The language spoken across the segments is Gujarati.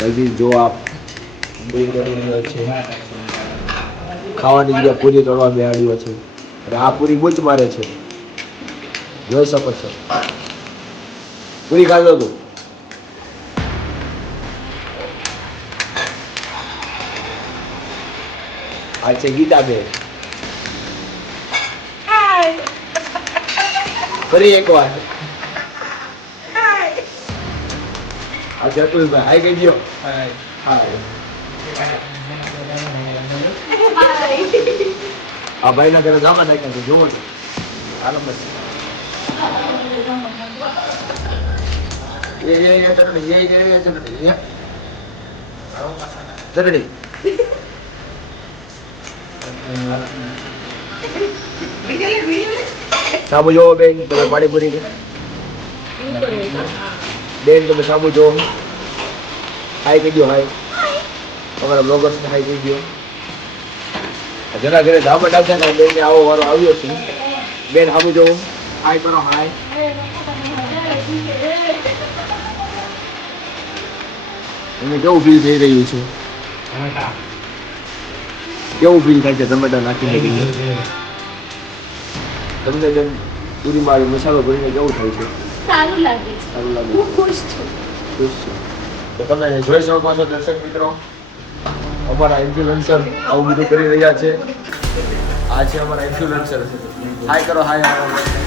જલ્દી જો આપ છે ખાવાની જગ્યા પૂરી તળવા બેહાડ્યો છે અને આ પૂરી બુચ મારે છે જોઈ શકો છો પૂરી ખાધો તું આ છે ગીતા બેન ફરી એક વાર આ જતુલભાઈ હાઈ કહી દો આ ભાઈ ના ઘરે જમા નાખ્યા જોવો છો હાલો બસ ચટણી સાબુ જોવો બેન તમે પાણીપુરી બેન તમે સાબુ જોવો હાઈ કહી દો હાઈ અમારા બ્લોગર્સ ને હાઈ કહી દો જેના ઘરે ધાબા ડાલતા ને બેન ને આવો વારો આવ્યો છે બેન સાબુ જોવો હાઈ કરો હાઈ એને કેવું ફીલ થઈ રહ્યું છે કેવું ફીલ થાય છે ટમેટા નાખીને તમને જેમ પૂરી મારી મસાલો ભરીને કેવું થાય છે સારું લાગે છે સારું લાગે હું ખુશ છું તો તમે જોઈ શકો છો દર્શક મિત્રો અમારા ઇન્ફ્લુએન્સર આવું બધું કરી રહ્યા છે આ છે અમારા ઇન્ફ્લુએન્સર હાય કરો હાય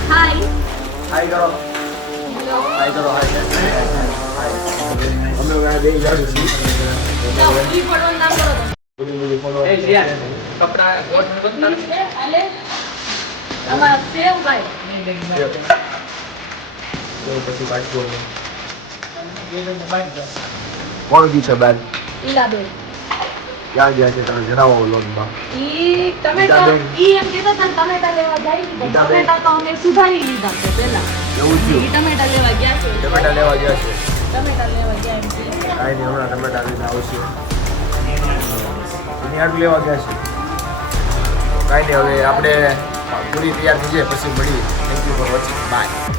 હાય હાય કરો હાય કરો હાય અમે હવે બે યાદ છીએ ઈ પડવાનું નામ કરો બધી બધી ફોલો એ યાર કપડા કોટ બદલા હાલે અમાર સેવ ભાઈ પછી કાઢવું કોણ દી છે બેન ઈલાબેન ક્યાં ગયા છે તમે જણાવો લોનમાં ઈ ટમેટા ઈ એમ કહેતા હતા ટમેટા લેવા જાય છે ટમેટા તો અમે સુધારી લીધા છે પહેલા એવું થયું ઈ ટમેટા લેવા ગયા છે ટમેટા લેવા ગયા છે ટમેટા લેવા ગયા એમ છે કાંઈ નહીં હમણાં ટમેટા લઈને આવશે એની આટલું લેવા ગયા છે કાંઈ નહીં હવે આપણે પૂરી તૈયાર થઈ જાય પછી મળીએ thank you for watching bye